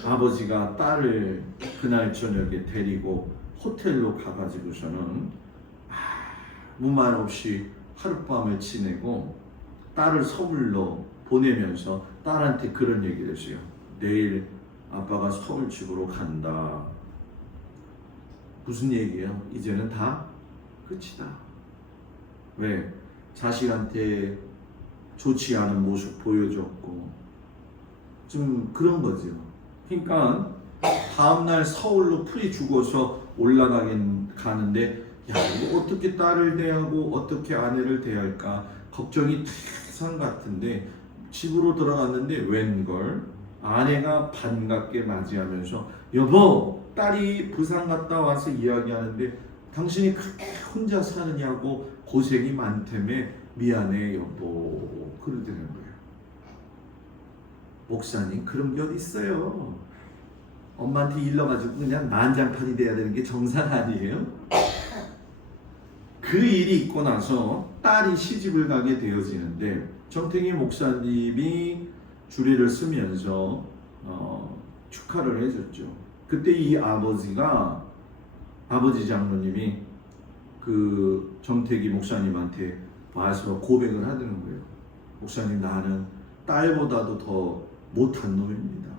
아버지가 딸을 그날 저녁에 데리고 호텔로 가가지고서는 아무 말 없이 하룻밤을 지내고 딸을 서울로 보내면서 딸한테 그런 얘기를 했어요. 내일 아빠가 서울집으로 간다. 무슨 얘기예요? 이제는 다 끝이다. 왜? 자식한테 좋지 않은 모습 보여줬고 좀 그런 거죠. 그러니까 다음날 서울로 풀이 죽어서 가는데 야, 이거 어떻게 딸을 대하고 어떻게 아내를 대할까 걱정이 태산 같은데 집으로 들어갔는데 웬걸 아내가 반갑게 맞이하면서 여보 딸이 부산 갔다 와서 이야기하는데 당신이 그렇게 혼자 사느냐고 고생이 많다며 미안해 여보 그러더라는 거예요. 목사님 그런 게 어디 있어요. 엄마한테 일러가지고 그냥 난장판이 돼야 되는 게 정상 아니에요? 그 일이 있고 나서 딸이 시집을 가게 되어지는데 정태기 목사님이 주례를 쓰면서 축하를 해줬죠. 그때 이 아버지 장로님이 그 정태기 목사님한테 와서 고백을 하는 거예요. 목사님 나는 딸보다도 더 못한 놈입니다.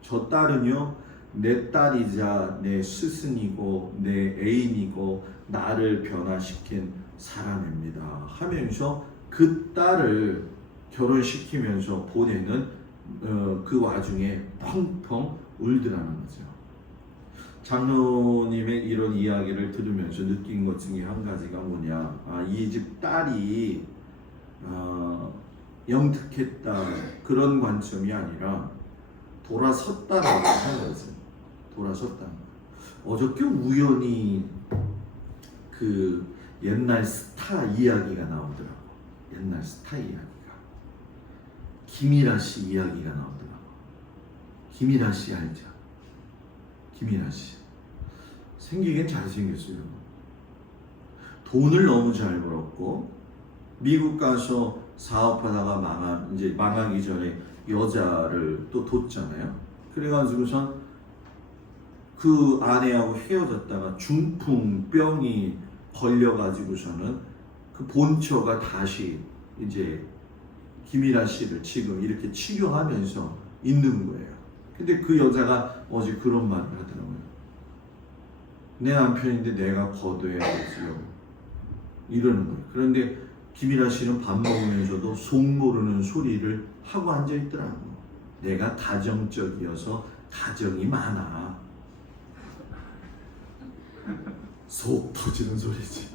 저 딸은요 내 딸이자 내 스승이고 내 애인이고 나를 변화시킨 사람입니다 하면서 그 딸을 결혼시키면서 보내는 그 와중에 펑펑 울더라는 거죠. 장로님의 이런 이야기를 들으면서 느낀 것 중에 한 가지가 뭐냐, 이 집 딸이 영특했다 그런 관점이 아니라 돌아섰다라고 하는 거죠. 돌아섰다. 어저께 우연히 그 옛날 스타 이야기가 나오더라고. 옛날 스타 이야기가 김일아 씨 이야기가 나오더라고. 김일아 씨 알죠? 김일아 씨 생기긴 잘생겼어요. 돈을 너무 잘 벌었고 미국 가서 사업하다가 망하기 전에 여자를 또 뒀잖아요. 그래가지고선 그 아내하고 헤어졌다가 중풍병이 걸려가지고서는 그 본처가 다시 이제 김일아 씨를 지금 이렇게 치료하면서 있는 거예요. 근데 그 여자가 어제 그런 말을 하더라고요. 내 남편인데 내가 거둬야겠지요. 이러는 거예요. 그런데 김일아 씨는 밥 먹으면서도 속 모르는 소리를 하고 앉아있더라고. 내가 가정적이어서 가정이 많아. 속 터지는 소리지.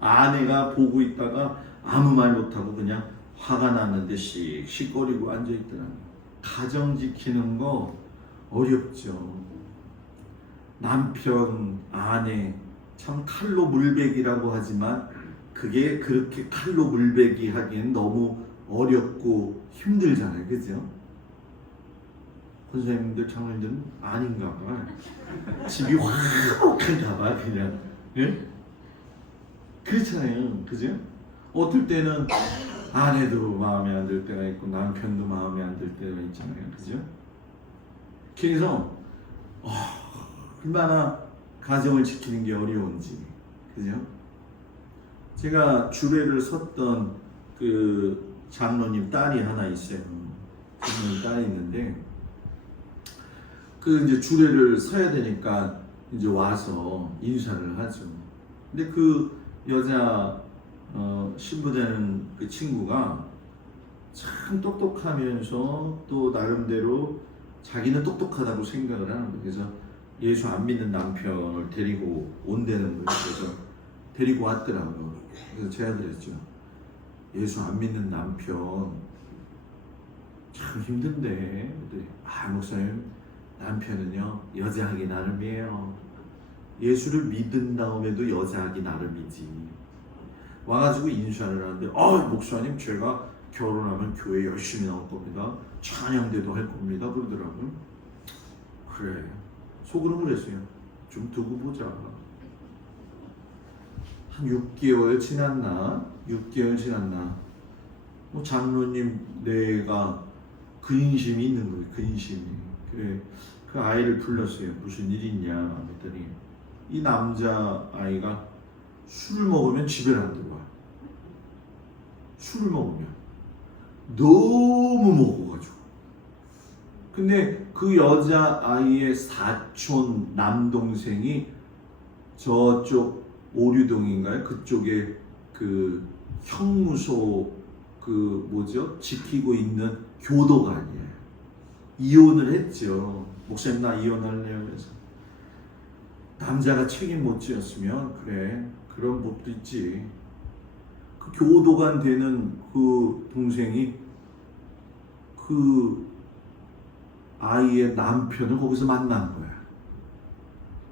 아내가 보고 있다가 아무 말 못하고 그냥 화가 났는데 씩씩거리고 앉아있더라고. 가정 지키는 거 어렵죠. 남편, 아내 참 칼로 물베기라고 하지만 그게 그렇게 칼로 물베기 하기엔 너무 어렵고 힘들잖아요. 그죠? 선생님들, 장로님들은 아닌가 봐. 집이 화목한가 봐 그냥. 예? 그렇잖아요. 그죠? 어떨 때는 아내도 마음에 안 들 때가 있고 남편도 마음에 안 들 때가 있잖아요. 그죠? 그래서 얼마나 가정을 지키는 게 어려운지, 그죠? 제가 주례를 섰던 그 장로님 딸이 하나 있어요. 장로님 딸이 있는데 그 이제 주례를 서야 되니까 이제 와서 인사를 하죠. 근데 그 여자 신부되는 그 친구가 참 똑똑하면서 또 나름대로 자기는 똑똑하다고 생각을 하는 거예요. 그래서 예수 안 믿는 남편을 데리고 온다는 거예요. 그래서 데리고 왔더라고요. 그래서 제가 그랬죠. 예수 안 믿는 남편 참 힘든데. 목사님, 남편은요 여자하기 나름이에요. 예수를 믿은 다음에도 여자하기 나름이지. 와가지고 인사를 하는데 목사님, 제가 결혼하면 교회 열심히 나올 겁니다. 찬양대도 할 겁니다. 그러더라고요. 그래, 속으로 그랬어요. 좀 두고 보자. 한 6개월 지났나? 뭐 장로님 내가 근심이 있는 거예요. 근심이. 그래, 그 아이를 불렀어요. 무슨 일 있냐 했더니 이 남자 아이가 술을 먹으면 집에 안 들어와. 술을 먹으면 너무 먹어가지고. 근데 그 여자 아이의 사촌 남동생이 저쪽 오류동인가요? 그쪽에 그 형무소 지키고 있는 교도관이에요. 이혼을 했죠. 목사님, 나 이혼할래요. 그래서 남자가 책임 못 지었으면 그래, 그런 법도 있지. 그 교도관 되는 그 동생이 그 아이의 남편을 거기서 만난 거야.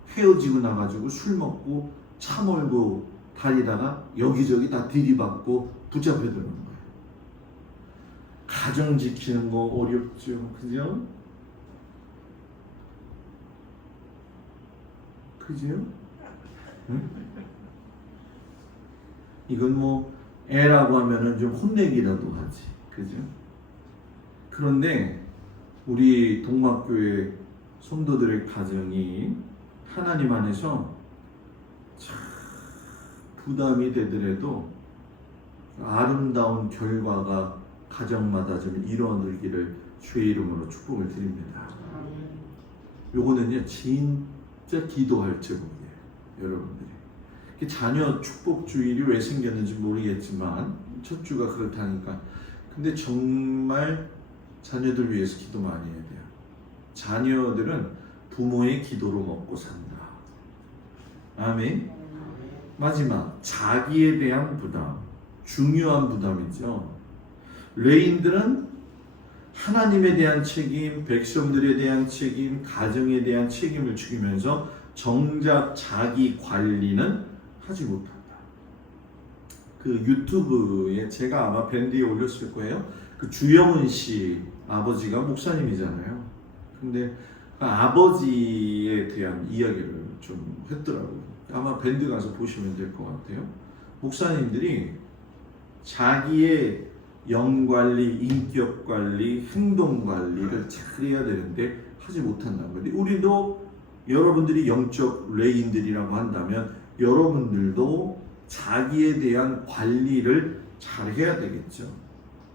헤어지고 나가지고 술 먹고 차 몰고 다니다가 여기저기 다 들이받고 붙잡혀드는 거야. 가정 지키는 거 어렵죠, 그죠? 응? 이건 뭐 애라고 하면은 좀 혼내기라도 하지, 그죠? 그런데 우리 동막교회 성도들의 가정이 하나님 안에서 참 부담이 되더라도 아름다운 결과가 가정마다 좀 이루어지기를 주의 이름으로 축복을 드립니다. 요거는요 진짜 기도할 제목이에요, 여러분들이. 자녀 축복 주일이 왜 생겼는지 모르겠지만 첫 주가 그렇다니까. 근데 정말 자녀들 위해서 기도 많이 해야 돼요. 자녀들은 부모의 기도로 먹고 산다. 아멘. 마지막, 자기에 대한 부담. 중요한 부담이죠. 레인들은 하나님에 대한 책임, 백성들에 대한 책임, 가정에 대한 책임을 지키면서 정작 자기 관리는 하지 못한다. 그 유튜브에 제가 아마 밴드에 올렸을 거예요. 그 주영은 씨 아버지가 목사님이잖아요. 근데 그 아버지에 대한 이야기를 좀 했더라고요. 아마 밴드 가서 보시면 될 것 같아요. 목사님들이 자기의 영관리, 인격관리, 행동관리를 잘 해야 되는데 하지 못한다는 거예요. 우리도 여러분들이 영적 레인들이라고 한다면 여러분들도 자기에 대한 관리를 잘 해야 되겠죠.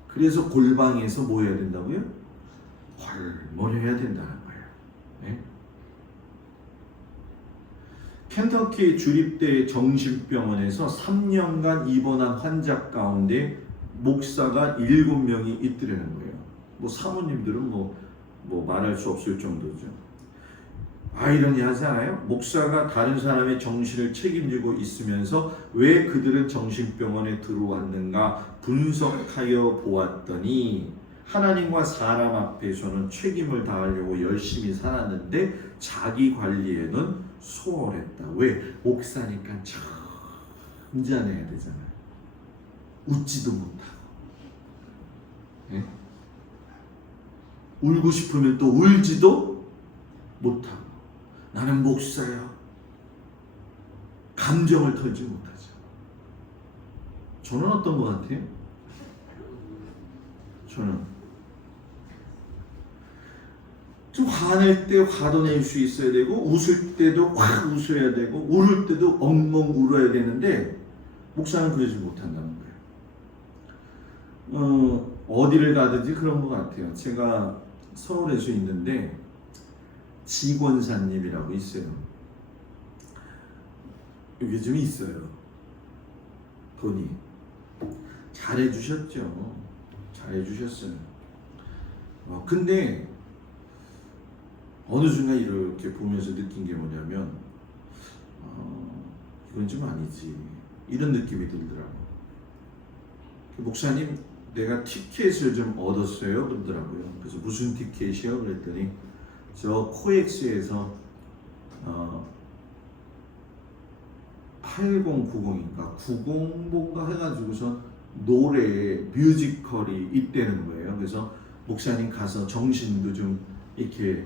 그래서 골방에서 뭐 해야 된다고요? 헐머려야 된다는 거예요. 네? 켄터키 주립대 정신병원에서 3년간 입원한 환자 가운데 목사가 7명이 있더라는 거예요. 뭐 사모님들은 뭐 말할 수 없을 정도죠. 아이러니하지 않아요? 목사가 다른 사람의 정신을 책임지고 있으면서 왜 그들은 정신병원에 들어왔는가 분석하여 보았더니 하나님과 사람 앞에서는 책임을 다하려고 열심히 살았는데 자기 관리에는 소홀했다. 왜? 목사니까 점잖해야 되잖아요. 웃지도 못하고, 예? 울고 싶으면 또 울지도 못하고. 나는 목사야. 감정을 털지 못하죠. 저는 어떤 것 같아요? 저는 좀 화낼 때 화도 낼 수 있어야 되고 웃을 때도 확 웃어야 되고 울을 때도 엉엉 울어야 되는데 목사는 그러지 못한다는 거예요. 어디를 가든지 그런 것 같아요. 제가 서울에서 있는데 지권사님이라고 있어요. 여기 좀 있어요. 돈이 잘해주셨죠. 잘해주셨어요. 근데 어느 순간 이렇게 보면서 느낀 게 뭐냐면 이건 좀 아니지 이런 느낌이 들더라고. 목사님 내가 티켓을 좀 얻었어요 그러더라고요. 그래서 무슨 티켓이요? 그랬더니 저 코엑스에서 8090인가 90 뭔가 해가지고서 노래 뮤지컬이 있다는 거예요. 그래서 목사님 가서 정신도 좀 이렇게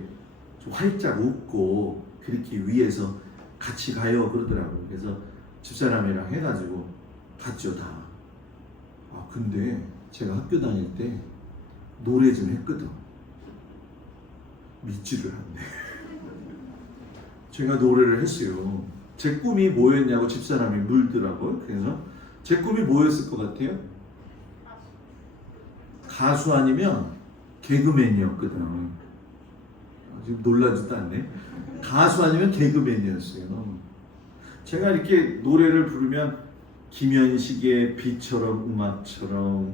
좀 활짝 웃고 그렇게 위해서 같이 가요 그러더라고요. 그래서 집사람이랑 해가지고 갔죠 다. 근데 제가 학교 다닐 때 노래 좀 했거든. 믿지를 않네. 제가 노래를 했어요. 제 꿈이 뭐였냐고 집사람이 물더라고요. 그래서 제 꿈이 뭐였을 것 같아요? 가수 아니면 개그맨이었거든. 지금 놀라지도 않네. 가수 아니면 개그맨이었어요. 제가 이렇게 노래를 부르면 김현식의 비처럼 음악처럼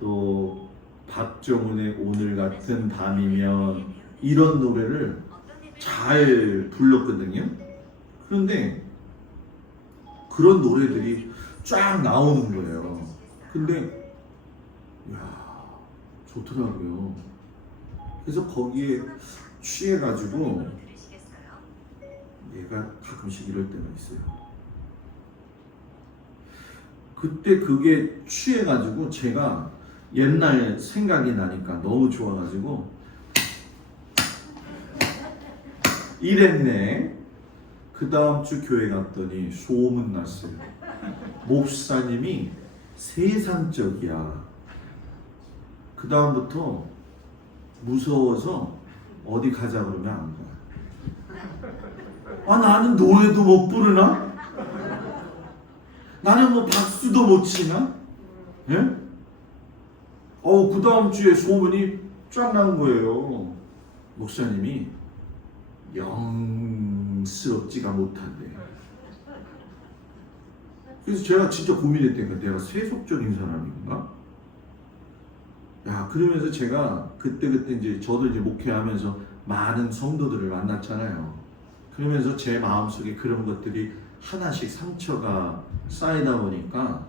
또 박정훈의 오늘 같은 밤이면 이런 노래를 잘 불렀거든요. 그런데 그런 노래들이 쫙 나오는 거예요. 근데 야 좋더라고요. 그래서 거기에 취해가지고 얘가 가끔씩 이럴 때가 있어요. 그때 그게 취해가지고 제가 옛날 생각이 나니까 너무 좋아가지고 이랬네. 그 다음 주 교회 갔더니 소문 났어요. 목사님이 세상적이야. 그 다음부터 무서워서 어디 가자 그러면 안 가. 나는 노래도 못 부르나? 나는 뭐 박수도 못 치나? 예? 그 다음 주에 소문이 쫙 난 거예요. 목사님이 영스럽지가 못한데. 그래서 제가 진짜 고민했다니까. 내가 세속적인 사람인가? 그러면서 제가 그때 이제 저도 이제 목회하면서 많은 성도들을 만났잖아요. 그러면서 제 마음속에 그런 것들이 하나씩 상처가 쌓이다 보니까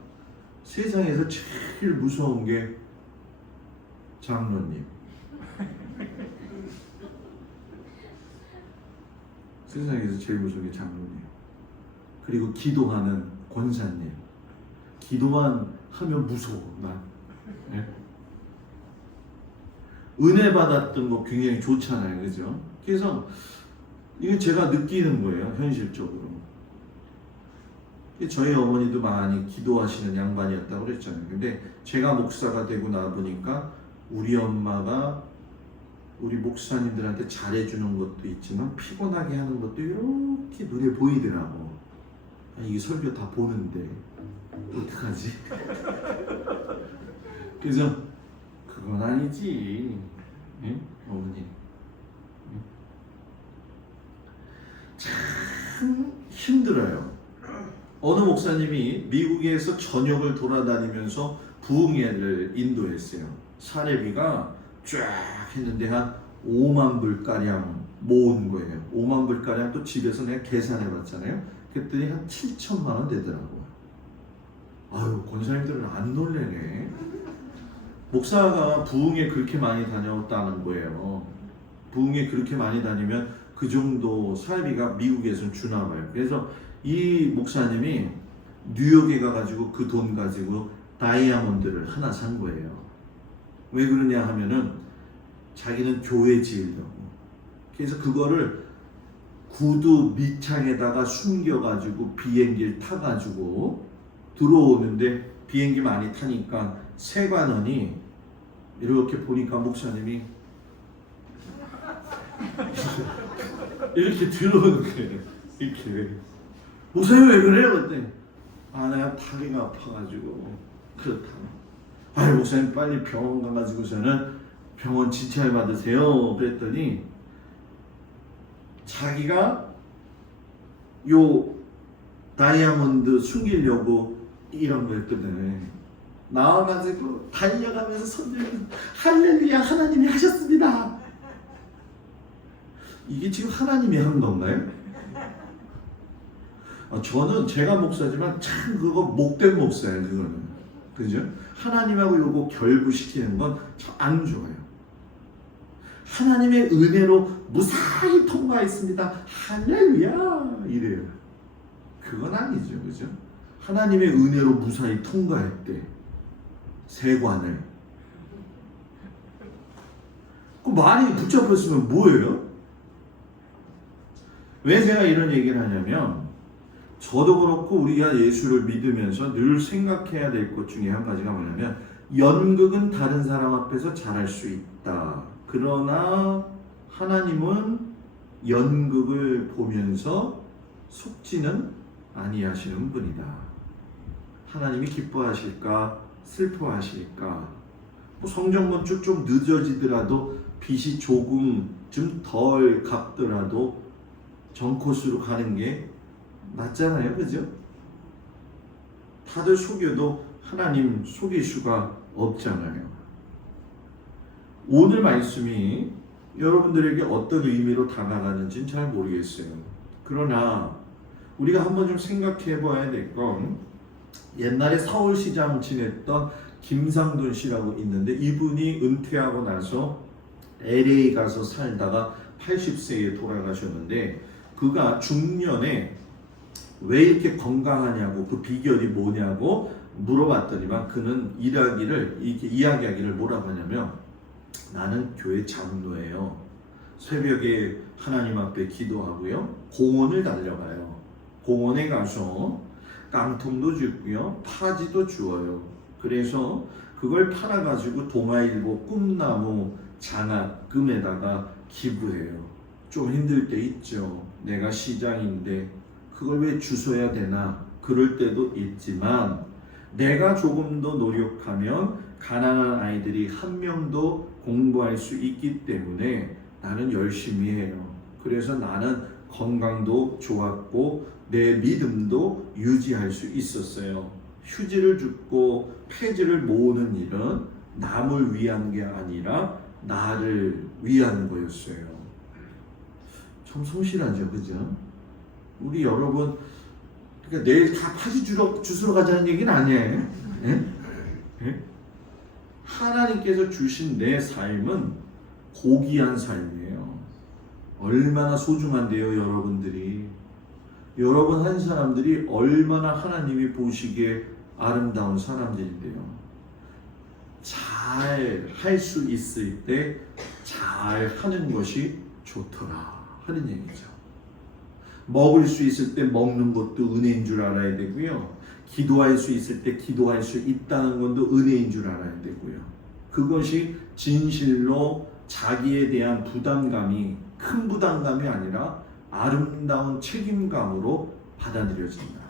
세상에서 제일 무서운 게 장로님. 세상에서 제일 무서운 게 장로님. 그리고 기도하는 권사님. 기도만 하면 무서워. 난. 네? 은혜 받았던 거 굉장히 좋잖아요. 그죠? 그래서 이게 제가 느끼는 거예요. 현실적으로. 저희 어머니도 많이 기도하시는 양반이었다고 그랬잖아요. 근데 제가 목사가 되고 나 보니까 우리 엄마가 우리 목사님들한테 잘해주는 것도 있지만 피곤하게 하는 것도 이렇게 눈에 보이더라고. 이게 설교 다 보는데 어떡하지? 그래서 그건 아니지. 응? 어머니. 응? 참 힘들어요. 어느 목사님이 미국에서 전역을 돌아다니면서 부흥회를 인도했어요. 사례비가 쫙 했는데 한 5만 불가량 모은 거예요. 5만 불가량 또 집에서 내가 계산해 봤잖아요. 그랬더니 한 7천만 원 되더라고요. 아유, 권사님들은 안 놀래네. 목사가 부흥회 그렇게 많이 다녔다는 거예요. 부흥회 그렇게 많이 다니면 그 정도 사례비가 미국에서는 주나 봐요. 그래서 이 목사님이 뉴욕에 가가지고 그 돈 가지고 다이아몬드를 하나 산 거예요. 왜 그러냐 하면은 자기는 교회 지으려고. 그래서 그거를 구두 밑창에다가 숨겨가지고 비행기를 타가지고 들어오는데 비행기 많이 타니까 세관원이 이렇게 보니까 목사님이 이렇게 들어오는 거예요. 이렇게. 목사님 왜 그래요? 그때 내가 다리가 아파가지고 그렇다. 목사님 빨리 병원 가가지고서는 병원 진찰 받으세요. 그랬더니 자기가 요 다이아몬드 숨기려고 이런 거 했거든. 나와가지고 달려가면서 손들면서 할렐루야 하나님이 하셨습니다. 이게 지금 하나님이 한 건가요? 저는 제가 목사지만 참 그거 목된 목사예요. 그거는 그죠? 하나님하고 요거 결부시키는 건 안 좋아요. 하나님의 은혜로 무사히 통과했습니다. 할렐루야 이래요. 그건 아니죠, 그죠? 하나님의 은혜로 무사히 통과했대. 세관을. 그 말이 붙잡혔으면 뭐예요? 왜 제가 이런 얘기를 하냐면 저도 그렇고 우리가 예수를 믿으면서 늘 생각해야 될 것 중에 한 가지가 뭐냐면 연극은 다른 사람 앞에서 잘할 수 있다. 그러나 하나님은 연극을 보면서 속지는 아니하시는 분이다. 하나님이 기뻐하실까 슬퍼하실까. 성경문 쭉 좀 늦어지더라도 빛이 조금 좀 덜 갑더라도 정코스로 가는 게 맞잖아요, 그죠? 다들 속여도 하나님 속일 수가 없잖아요. 오늘 말씀이 여러분들에게 어떤 의미로 다가가는지는 잘 모르겠어요. 그러나 우리가 한번 좀 생각해 봐야 될 건 옛날에 서울시장 지냈던 김상돈 씨라고 있는데 이분이 은퇴하고 나서 LA 가서 살다가 80세에 돌아가셨는데 그가 중년에 왜 이렇게 건강하냐고 그 비결이 뭐냐고 물어봤더니만 그는 이렇게 이야기하기를 뭐라고 하냐면 나는 교회 장로예요. 새벽에 하나님 앞에 기도하고요. 공원을 달려가요. 공원에 가서 깡통도 주고요. 파지도 주어요. 그래서 그걸 팔아가지고 동아일보 꿈나무 장학금에다가 기부해요. 좀 힘들 때 있죠. 내가 시장인데 그걸 왜 주워야 되나 그럴 때도 있지만 내가 조금 더 노력하면 가난한 아이들이 한 명도 공부할 수 있기 때문에 나는 열심히 해요. 그래서 나는 건강도 좋았고 내 믿음도 유지할 수 있었어요. 휴지를 줍고 폐지를 모으는 일은 남을 위한 게 아니라 나를 위한 거였어요. 참 성실하죠, 그죠? 우리 여러분, 그러니까 내일 다 파지 주스러 가자는 얘기는 아니에요. 예? 예? 하나님께서 주신 내 삶은 고귀한 삶이에요. 얼마나 소중한데요, 여러분들이. 여러분 한 사람들이 얼마나 하나님이 보시기에 아름다운 사람들인데요. 잘 할 수 있을 때 잘 하는 것이 좋더라 하는 얘기죠. 먹을 수 있을 때 먹는 것도 은혜인 줄 알아야 되고요. 기도할 수 있을 때 기도할 수 있다는 것도 은혜인 줄 알아야 되고요. 그것이 진실로 자기에 대한 부담감이 큰 부담감이 아니라 아름다운 책임감으로 받아들여진다.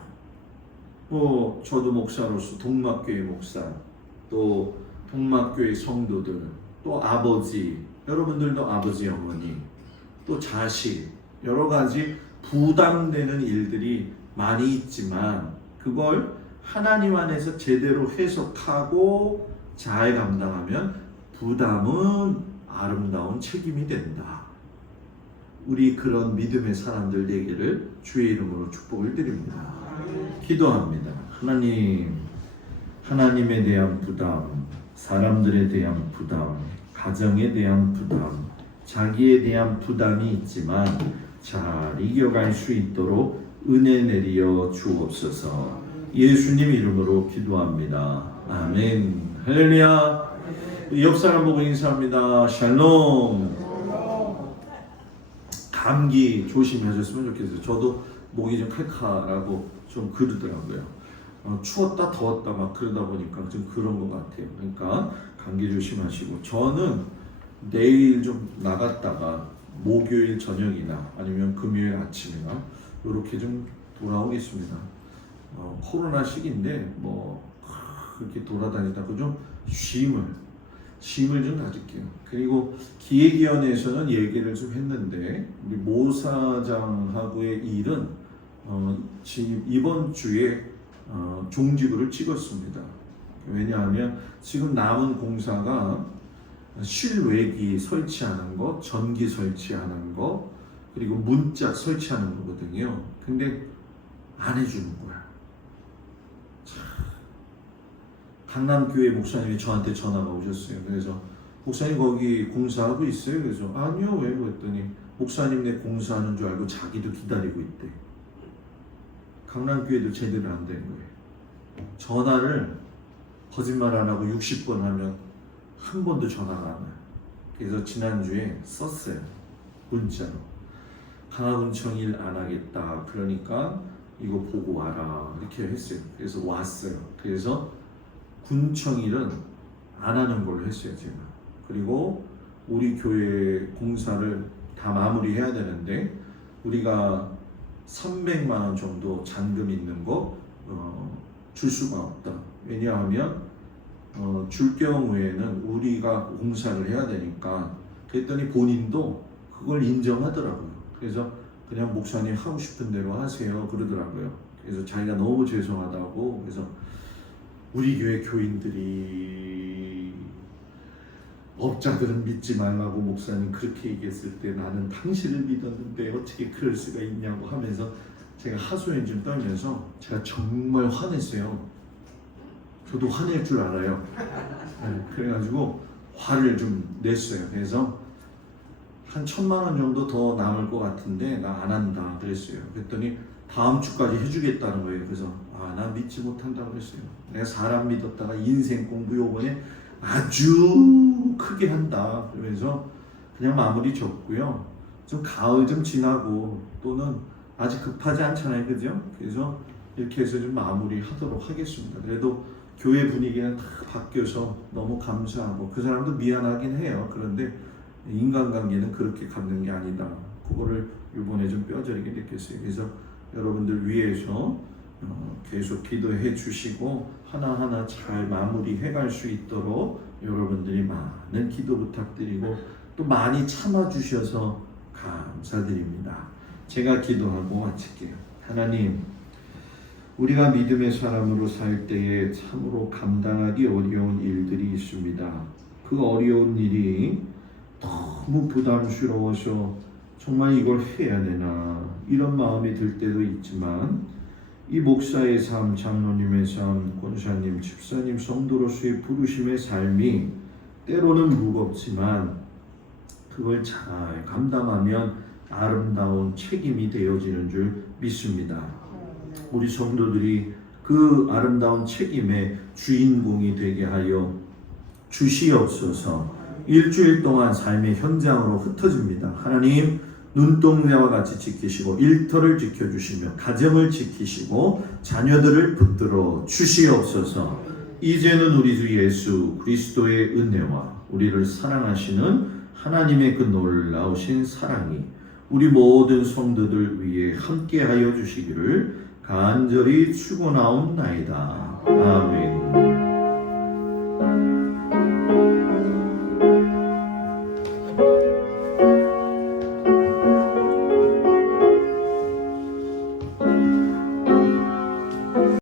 저도 목사로서 동막교회 목사, 또 동막교회 성도들, 또 아버지, 여러분들도 아버지 어머니, 또 자식, 여러 가지 부담되는 일들이 많이 있지만 그걸 하나님 안에서 제대로 해석하고 잘 감당하면 부담은 아름다운 책임이 된다. 우리 그런 믿음의 사람들 되기를 주의 이름으로 축복을 드립니다. 기도합니다. 하나님, 하나님에 대한 부담, 사람들에 대한 부담, 가정에 대한 부담, 자기에 대한 부담이 있지만 잘 이겨갈 수 있도록 은혜 내리어 주옵소서. 예수님 이름으로 기도합니다. 아멘. 할렐루야. 옆 사람 보고 인사합니다. 샬롬. 감기 조심하셨으면 좋겠어요. 저도 목이 좀 칼칼하고 좀 그러더라고요. 추웠다 더웠다 막 그러다 보니까 좀 그런 것 같아요. 그러니까 감기 조심하시고 저는 내일 좀 나갔다가 목요일 저녁이나 아니면 금요일 아침이나 이렇게 좀 돌아오겠습니다. 코로나 시기인데 뭐 그렇게 돌아다니다가 좀 쉼을 좀 가질게요. 그리고 기획위원회에서는 얘기를 좀 했는데 우리 모사장하고의 일은 지금 이번 주에 종지부를 찍었습니다. 왜냐하면 지금 남은 공사가 실외기 설치하는 거, 전기 설치하는 거, 그리고 문짝 설치하는 거거든요. 근데 안 해주는 거야. 참. 강남교회 목사님이 저한테 전화가 오셨어요. 그래서 목사님 거기 공사하고 있어요? 그래서 아니요. 왜? 그랬더니 목사님네 공사하는 줄 알고 자기도 기다리고 있대. 강남교회도 제대로 안 된 거예요. 전화를 거짓말 안 하고 60번 하면 한 번도 전화가 안 와요. 그래서 지난주에 썼어요. 문자로. 강화군청 일 안 하겠다. 그러니까 이거 보고 와라. 이렇게 했어요. 그래서 왔어요. 그래서 군청 일은 안 하는 걸로 했어요, 제가. 그리고 우리 교회 공사를 다 마무리해야 되는데 우리가 300만 원 정도 잔금 있는 거 줄 수가 없다. 왜냐하면 줄 경우에는 우리가 공사를 해야 되니까. 그랬더니 본인도 그걸 인정하더라고요. 그래서 그냥 목사님 하고 싶은 대로 하세요 그러더라고요. 그래서 자기가 너무 죄송하다고. 그래서 우리 교회 교인들이 업자들은 믿지 말라고 목사님 그렇게 얘기했을 때 나는 당신을 믿었는데 어떻게 그럴 수가 있냐고 하면서 제가 하소연 좀 떨면서 제가 정말 화냈어요. 저도 화낼 줄 알아요. 네, 그래가지고 화를 좀 냈어요. 그래서 한 1,000만 원 정도 더 남을 것 같은데 나 안 한다 그랬어요. 그랬더니 다음 주까지 해주겠다는 거예요. 그래서 나 믿지 못한다고 그랬어요. 내가 사람 믿었다가 인생 공부 요번에 아주 크게 한다 그러면서 그냥 마무리 졌고요. 좀 가을 좀 지나고 또는 아직 급하지 않잖아요, 그죠? 그래서 이렇게 해서 좀 마무리하도록 하겠습니다. 그래도 교회 분위기는 다 바뀌어서 너무 감사하고 그 사람도 미안하긴 해요. 그런데 인간관계는 그렇게 갖는 게 아니다. 그거를 이번에 좀 뼈저리게 느꼈어요. 그래서 여러분들 위해서 계속 기도해 주시고 하나하나 잘 마무리해 갈 수 있도록 여러분들이 많은 기도 부탁드리고 또 많이 참아 주셔서 감사드립니다. 제가 기도하고 마칠게요. 하나님, 우리가 믿음의 사람으로 살 때에 참으로 감당하기 어려운 일들이 있습니다. 그 어려운 일이 너무 부담스러워서 정말 이걸 해야 되나 이런 마음이 들 때도 있지만 이 목사의 삶, 장로님의 삶, 권사님, 집사님, 성도로서의 부르심의 삶이 때로는 무겁지만 그걸 잘 감당하면 아름다운 책임이 되어지는 줄 믿습니다. 우리 성도들이 그 아름다운 책임의 주인공이 되게 하여 주시옵소서. 일주일 동안 삶의 현장으로 흩어집니다. 하나님, 눈동자와 같이 지키시고 일터를 지켜주시며 가정을 지키시고 자녀들을 붙들어 주시옵소서. 이제는 우리 주 예수 그리스도의 은혜와 우리를 사랑하시는 하나님의 그 놀라우신 사랑이 우리 모든 성도들 위해 함께하여 주시기를 간절히 축원하옵나이다. 아멘.